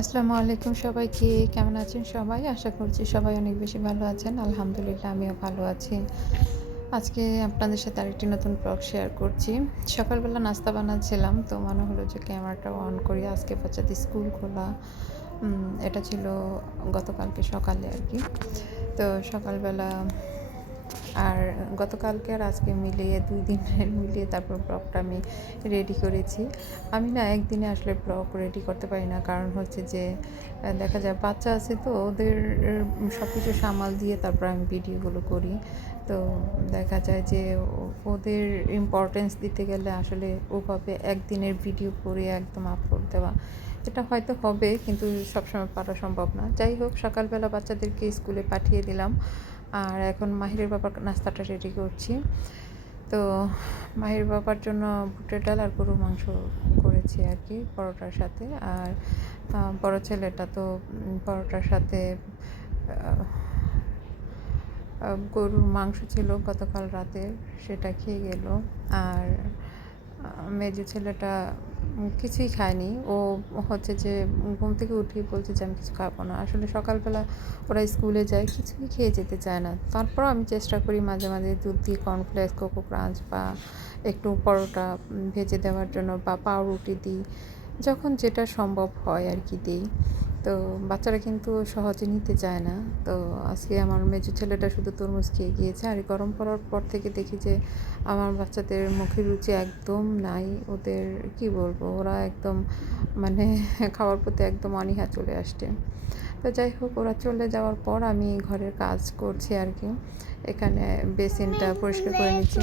আসসালামু আলাইকুম সবাইকে, কেমন আছেন সবাই? আশা করছি সবাই অনেক বেশি ভালো আছেন। আলহামদুলিল্লাহ, আমিও ভালো আছি। আজকে আপনাদের সাথে আরেকটি নতুন ব্লগ শেয়ার করছি। সকালবেলা নাস্তা বানাচ্ছিলাম, তো মনে হলো যে ক্যামেরাটা অন করি। আজকে বাচ্চাদের স্কুল খোলা। এটা ছিল গতকালকে সকালে আর কি। তো সকালবেলা আর গতকালকে আর আজকে মিলিয়ে দুই দিনের মিলিয়ে তারপর ব্লগটা আমি রেডি করেছি। আমি না একদিনে আসলে ব্লগ রেডি করতে পারি না। কারণ হচ্ছে যে দেখা যায় বাচ্চা আছে তো, ওদের সব কিছু সামাল দিয়ে তারপর আমি ভিডিওগুলো করি। তো দেখা যায় যে, ওদের ইম্পর্টেন্স দিতে গেলে আসলে ওভাবে একদিনের ভিডিও করে একদম আপলোড দেওয়া, এটা হয়তো হবে, কিন্তু সবসময় পারা সম্ভব না। যাই হোক, সকালবেলা বাচ্চাদেরকে স্কুলে পাঠিয়ে দিলাম। আর এখন মাহিরের বাবার নাস্তাটা রেডি করছি। তো মাহির বাবার জন্য বুটের ডাল আর গরুর মাংস করেছি আর কি পরোটার সাথে। আর বড় ছেলেটা তো পরোটার সাথে গরুর মাংস ছিল গতকাল রাতের সেটা খেয়ে গেল। আর মেজো ছেলেটা কিছুই খায়নি। ও হচ্ছে যে ঘুম থেকে উঠে বলছে যে, আমি কিছু খাব না। আসলে সকালবেলা ওরা স্কুলে যায়, কিছুই খেয়ে যেতে চায় না। তারপর আমি চেষ্টা করি মাঝে মাঝে দুধ দিয়ে কর্নফ্লেক্স কোকো ক্রাঞ্চ বা একটু পরোটা ভেজে দেওয়ার জন্য বা পাউরুটি দিই। যখন যেটা সম্ভব হয় আর কি দিই। তো বাচ্চারা কিন্তু সহজে নিতে চায় না। তো আজকে আমার মেজো ছেলেটা শুধু তরমুজ খেয়ে গিয়েছে। আর গরম পড়ার পর থেকে দেখি যে আমার বাচ্চাদের মুখের রুচি একদম নাই। ওদের কি বলব? ওরা একদম মানে খাওয়ার প্রতি একদম অনীহা চলে আসছে। তো যাই হোক, ওরা চলে যাওয়ার পর আমি ঘরের কাজ করছি আর কি। এখানে বেসিনটা পরিষ্কার করে নিচ্ছি।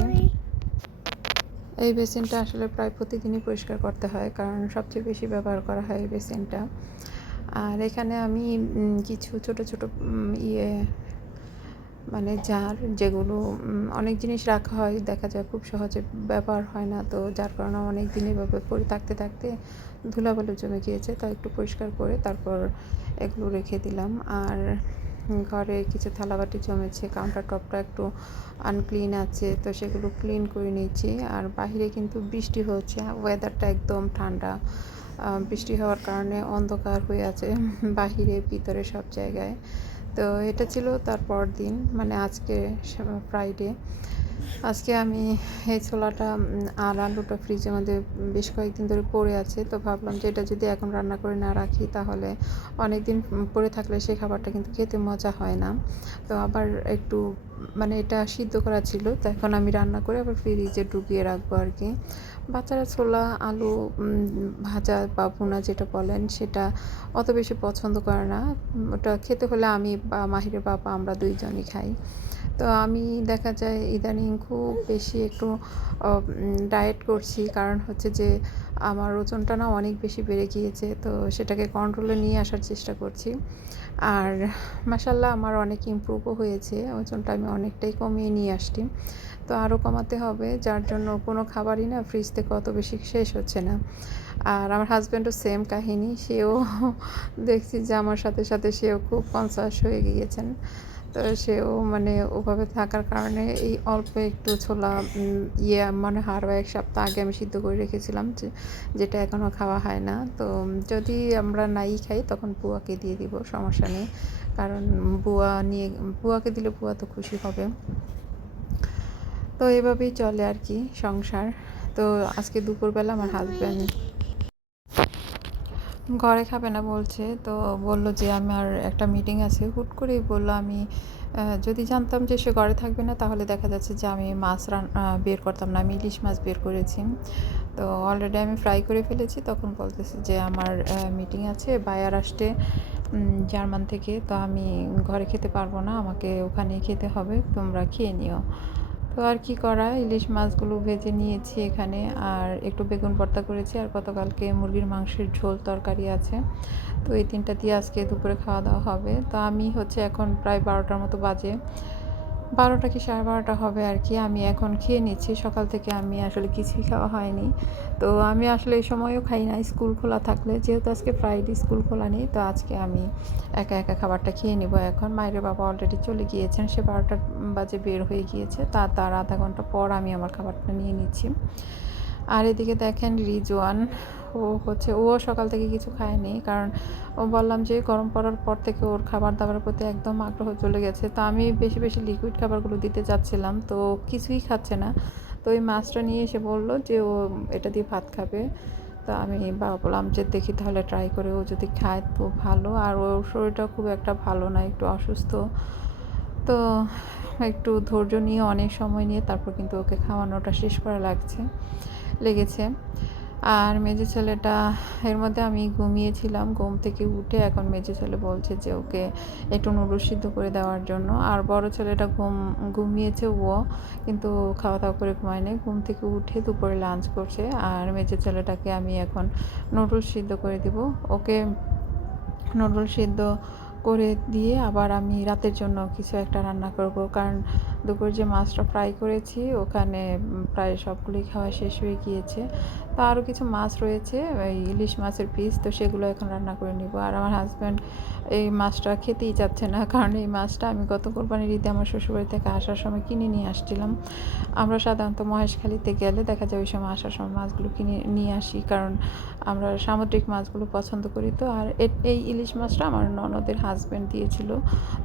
এই বেসিনটা আসলে প্রায় প্রতিদিনই পরিষ্কার করতে হয়। কারণ সবচেয়ে বেশি ব্যবহার করা হয় এই বেসিনটা। আর এখানে আমি কিছু ছোট ছোট ইয়ে মানে জার যেগুলো অনেক জিনিস রাখা হয়। দেখা যায় খুব সহজে ব্যবহার হয় না, তো যার কারণে অনেক দিন এভাবে পরে থাকতে থাকতে ধুলাবালু জমে গিয়েছে তো একটু পরিষ্কার করে তারপর এগুলো রেখে দিলাম। আর ঘরে কিছু থালাবাটি জমেছে কাউন্টার টপটা একটু আনক্লিন আছে, তো সেগুলো ক্লিন করে নিয়েছি। আর বাইরে কিন্তু বৃষ্টি হচ্ছে ওয়েদারটা একদম ঠান্ডা। বৃষ্টি হওয়ার কারণে অন্ধকার হয়ে আছে বাহিরে, ভিতরে সব জায়গায়। তো এটা ছিল তার পর দিন মানে আজকে ফ্রাইডে আজকে আমি এই ছোলাটা আর আলুটা ফ্রিজের মধ্যে বেশ কয়েকদিন ধরে পড়ে আছে, তো ভাবলাম যে এটা যদি এখন রান্না করে না রাখি, তাহলে অনেক দিন পড়ে থাকলে সেই খাবারটা কিন্তু খেতে মজা হয় না। তো আবার একটু মানে এটা সিদ্ধ করা ছিল, তো এখন আমি রান্না করে আবার ফ্রিজে ঢুকিয়ে রাখব আর কি। বাচ্চারা ছোলা, আলু ভাজা বা ভুনা যেটা বলেন, সেটা অত বেশি পছন্দ করে না। ওটা খেতে হলে আমি বা মাহিরের বাবা আমরা দুইজনই খাই। তো আমি দেখা যায় ইদানিং খুব বেশি একটু ডায়েট করছি। কারণ হচ্ছে যে, আমার ওজনটা না অনেক বেশি বেড়ে গিয়েছে। তো সেটাকে কন্ট্রোলে নিয়ে আসার চেষ্টা করছি। আর মাসাল্লাহ আমার অনেক ইমপ্রুভও হয়েছে। ওজনটা আমি অনেকটাই কমিয়ে নিয়ে আসছি। তো আরও কমাতে হবে, যার জন্য কোনো খাবারই না ফ্রিজ থেকে অত বেশি শেষ হচ্ছে না। আর আমার হাজব্যান্ডও সেম কাহিনী। সেও দেখছি যে, আমার সাথে সাথে সেও খুব কনসাস হয়ে গিয়েছেন। তো সেও মানে ওভাবে থাকার কারণে এই অল্প একটু ছোলা ইয়ে মানে হার এক সপ্তাহ আগে আমি সিদ্ধ করে রেখেছিলাম যে, যেটা এখনও খাওয়া হয় না। তো, যদি আমরা নাই খাই তখন বুয়াকে দিয়ে দিব, সমস্যা নেই। কারণ বুয়া নিয়ে, বুয়াকে দিলে বুয়া তো খুশি হবে। তো এভাবেই চলে আর কি সংসার। তো আজকে দুপুরবেলা আমার হাজব্যান্ড ঘরে খাবে না বলছে, তো বলল যে আমার একটা মিটিং আছে। হুট করেই বলল আমি যদি জানতাম যে সে ঘরে থাকবে না, তাহলে দেখা যাচ্ছে যে আমি মাছ রান বের করতাম না, আমি ইলিশ মাছ বের করেছি। তো অলরেডি আমি ফ্রাই করে ফেলেছি, তখন বলতেছে যে আমার মিটিং আছে বায়ার আসতে জার্মান থেকে, তো আমি ঘরে খেতে পারব না, আমাকে ওখানেই খেতে হবে, তোমরা খেয়ে নিও। তো আর কি করা? ইলিশ মাছগুলো ভেজে নিয়েছি এখানে, আর একটু বেগুন ভর্তা করেছি, আর গতকালকে মুরগির মাংসের ঝোল তরকারি আছে। তো এই তিনটা দিয়ে আজকে দুপুরে খাওয়া দাওয়া হবে। তো আমি হচ্ছে এখন প্রায় বারোটার মতো বাজে। বারোটা কি সাড়ে বারোটা হবে আর কি, আমি এখন খেয়ে নিচ্ছি। সকাল থেকে আমি আসলে কিছুই খাওয়া হয়নি। তো আমি আসলে এই সময়ও খাই না, স্কুল খোলা থাকলে। যেহেতু আজকে ফ্রাইডে স্কুল খোলা নেই, তো আজকে আমি একা একা খাবারটা খেয়ে নেব এখন। মায়ের বাবা অলরেডি চলে গিয়েছেন, সে বারোটা বাজে বের হয়ে গিয়েছে। তা, তার আধা ঘণ্টা পর আমি আমার খাবারটা নিয়ে নিচ্ছি। আর এদিকে দেখেন রিজওয়ান, ও হচ্ছে, ও সকাল থেকে কিছু খায়নি কারণ ও বললাম যে গরম পড়ার পর থেকে ওর খাবার দাবারের প্রতি একদম আগ্রহ চলে গেছে। তো আমি বেশি বেশি লিকুইড খাবারগুলো দিতে চাচ্ছিলাম, তো কিছুই খাচ্ছে না। তো ওই মাছটা নিয়ে এসে বলল যে ও এটা দিয়ে ভাত খাবে। তো আমি বললাম যে দেখি তাহলে ট্রাই করে ও যদি খায় তো ভালো। আর ওর শরীরটা খুব একটা ভালো না, একটু অসুস্থ। তো একটু ধৈর্য নিয়ে অনেক সময় নিয়ে তারপর কিন্তু ওকে খাওয়ানোটা শেষ করা লাগছে। লেগেছে। আর মেজো ছেলেটা, এর মধ্যে আমি ঘুমিয়েছিলাম, ঘুম থেকে উঠে এখন মেজো ছেলে বলছে যে ওকে একটু নুডলস সিদ্ধ করে দেওয়ার জন্য। আর বড় ছেলেটা ঘুম, ঘুমিয়েছে ও, কিন্তু খাওয়া দাওয়া করে ঘুমায় ঘুমায়নি। ঘুম থেকে উঠে দুপুরে লাঞ্চ করছে। আর মেজো ছেলেটাকে আমি এখন নুডলস সিদ্ধ করে দিব। ওকে নুডলস সিদ্ধ করে দিয়ে আবার আমি রাতের জন্য কিছু একটা রান্না করব। কারণ দুপুর যে মাছটা ফ্রাই করেছি, ওখানে প্রায় সবগুলোই খাওয়া শেষ হয়ে গিয়েছে। তো আরও কিছু মাছ রয়েছে ওই ইলিশ মাছের পিস তো সেগুলো এখন রান্না করে নিব। আর আমার হাজব্যান্ড এই মাছটা খেতেই চাচ্ছে না, কারণ এই মাছটা আমি গত কোরবানির ঈদে আমার শ্বশুরবাড়ি থেকে আসার সময় কিনে নিয়ে আসছিলাম। আমরা সাধারণত মহেশখালীতে গেলে দেখা যায় ওই সময় আসার সময় মাছগুলো কিনে নিয়ে আসি, কারণ আমরা সামুদ্রিক মাছগুলো পছন্দ করি তো। আর এই ইলিশ মাছটা আমার ননদের হাজব্যান্ড দিয়েছিল,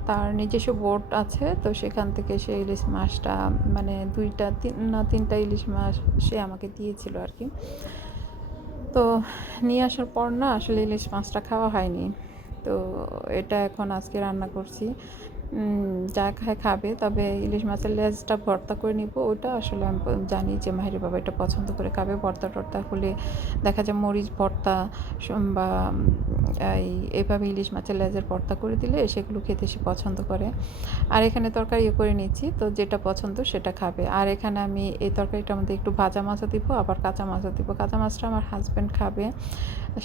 তার নিজস্ব বোট আছে, তো সেখান থেকে সে ইলিশ মাছটা মানে দুইটা, তিন, না তিনটা ইলিশ মাছ সে আমাকে দিয়েছিল আর কি। তো নিয়ে আসার পর না আসলে ইলিশ মাছটা খাওয়া হয়নি। তো এটা এখন আজকে রান্না করছি। যা খায় খাবে, তবে ইলিশ মাছের লেজটা ভর্তা করে নিব। ওটা আসলে আমি জানি যে মাহিরি বাবা এটা পছন্দ করে খাবে। ভর্তা টর্তা হলে দেখা যায় মরিচ ভর্তা বা এই, এভাবে ইলিশ মাছের লেজের ভর্তা করে দিলে সেগুলো খেতে সে পছন্দ করে। আর এখানে তরকারি করে নিচ্ছি, তো যেটা পছন্দ সেটা খাবে। আর এখানে আমি এই তরকারিটার মধ্যে একটু ভাজা মাছও দিব, আবার কাঁচা মাছও দিব। কাঁচা মাছটা আমার হাজব্যান্ড খাবে।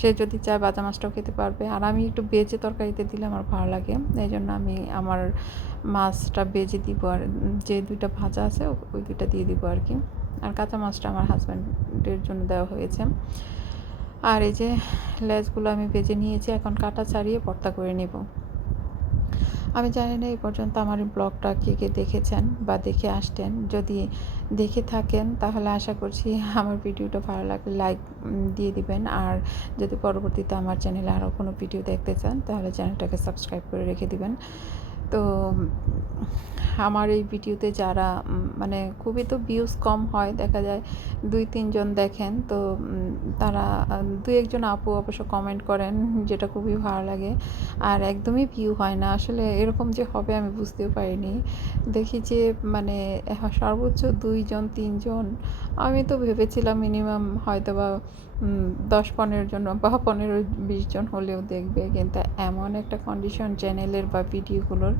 সে যদি চায় ভাজা মাছটাও খেতে পারবে। আর আমি একটু বেজে তরকারিতে দিলে আমার ভালো লাগে। এই জন্য আমি আমার মাছটা বেজে দিব আর যে দুইটা ভাজা আছে, ওই দুইটা দিয়ে দিব আর কি। আর কাঁচা মাছটা আমার হাজব্যান্ডের জন্য দেওয়া হয়েছে। আর এই যে লেজগুলো আমি বেজে নিয়েছি, এখন কাটা ছাড়িয়ে ভর্তা করে নেব। আমি জানি না, এই পর্যন্ত আমার ব্লগটা কে কে দেখেছেন বা দেখে আসতেন। যদি দেখে থাকেন, তাহলে আশা করছি আমার ভিডিওটা ভালো লাগলে লাইক দিয়ে দিবেন। আর যদি পরবর্তীতে আমার চ্যানেলে আরও কোনো ভিডিও দেখতে চান, তাহলে চ্যানেলটাকে সাবস্ক্রাইব করে রেখে দিবেন। তো আমার এই ভিডিওতে যারা মানে খুবই তো ভিউজ কম হয়, দেখা যায় দুই তিনজন দেখেন, তো তারা, দুই একজন আপু অবশ্য কমেন্ট করেন, যেটা খুবই ভালো লাগে। আর একদমই ভিউ হয় না। আসলে এরকম যে হবে আমি বুঝতেও পারিনি। দেখি যে মানে সর্বোচ্চ দুইজন তিনজন আমি তো ভেবেছিলাম মিনিমাম হয়তো বা দশ পনেরো জন বা পনেরো বিশ জন হলেও দেখবে কিন্তু এমন একটা কন্ডিশন চ্যানেলের বা ভিডিওগুলোর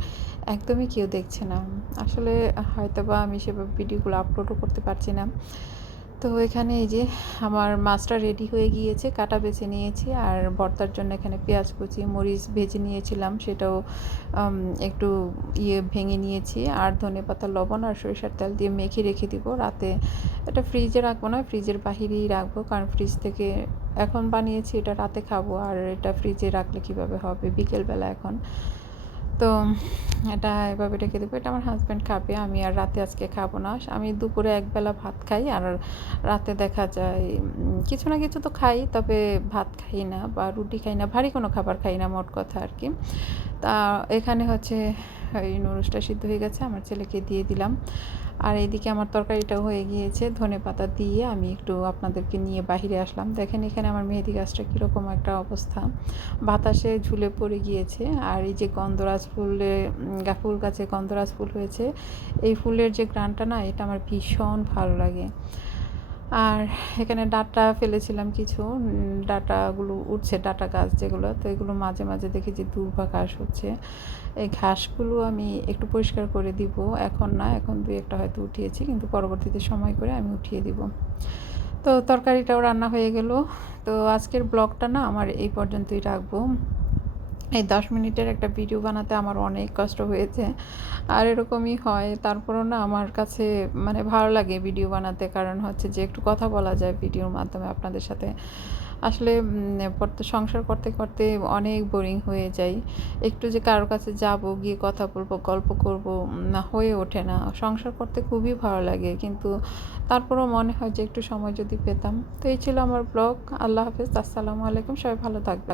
একদমই কেউ দেখছে না। আসলে হয়তো বা আমি সেভাবে ভিডিওগুলো আপলোডও করতে পারছি না। তো এখানে এই যে আমার মাছটা রেডি হয়ে গিয়েছে, কাটা বেছে নিয়েছি আর ভর্তার জন্য এখানে পেঁয়াজ কুচি, মরিচ ভেজে নিয়েছিলাম, সেটাও একটু ইয়ে ভেঙে নিয়েছি আর ধনে পাতা, লবণ আর সরিষার তেল দিয়ে মেখে রেখে দিব। রাতে এটা ফ্রিজে রাখব না ফ্রিজের বাহিরেই রাখব কারণ ফ্রিজ থেকে এখন বানিয়েছি, এটা রাতে খাব আর এটা ফ্রিজে রাখলে কীভাবে হবে? বিকেলবেলা এখন। তো এটা এভাবে রেখে দেবো। এটা আমার হাজব্যান্ড খাবে, আমি আর রাতে আজকে খাব না। আমি দুপুরে একবেলা ভাত খাই আর রাতে দেখা যায় কিছু না কিছু তো খাই, তবে ভাত খাই না বা রুটি খাই না, ভারী কোনো খাবার খাই না, মোট কথা আর কি। তা এখানে হচ্ছে, ওই নুরুসটা সিদ্ধ হয়ে গেছে, আমার ছেলেকে দিয়ে দিলাম। আর এইদিকে আমার তরকারিটাও হয়ে গিয়েছে। ধনে পাতা দিয়ে আমি একটু আপনাদেরকে নিয়ে বাহিরে আসলাম। দেখেন এখানে আমার মেহেদি গাছটা কীরকম একটা অবস্থা। বাতাসে ঝুলে পড়ে গিয়েছে। আর এই যে গন্ধরাজ ফুলে ফুল গাছে গন্ধরাজ ফুল হয়েছে, এই ফুলের যে গ্রানটা না, এটা আমার ভীষণ ভালো লাগে। আর এখানে ডাটা ফেলেছিলাম কিছু ডাটাগুলো উঠছে, ডাটা গাছ যেগুলো, তো এগুলো মাঝে মাঝে দেখি যে দুর্বা ঘাস হচ্ছে। এই ঘাসগুলো আমি একটু পরিষ্কার করে দিব, এখন না, এখন দুই একটা হয়তো উঠিয়েছি, কিন্তু পরবর্তীতে সময় করে আমি উঠিয়ে দিব। তো তরকারিটাও রান্না হয়ে গেল। তো আজকের ব্লগটা না, আমার এই পর্যন্তই রাখব। এই দশ মিনিটের একটা ভিডিও বানাতে আমার অনেক কষ্ট হয়েছে। আর এরকমই হয়, তারপরও না আমার কাছে মানে ভালো লাগে ভিডিও বানাতে, কারণ হচ্ছে যে একটু কথা বলা যায় ভিডিওর মাধ্যমে আপনাদের সাথে। আসলে সংসার করতে করতে অনেক বোরিং হয়ে যাই। একটু যে কারোর কাছে যাব, গিয়ে কথা বলব, গল্প করব না, হয়ে ওঠে না। সংসার করতে খুবই ভালো লাগে, কিন্তু তারপরও মনে হয় যে একটু সময় যদি পেতাম। তো এই ছিল আমার ব্লগ। আল্লাহ হাফেজ, আসসালামু আলাইকুম, সবাই ভালো থাকবেন।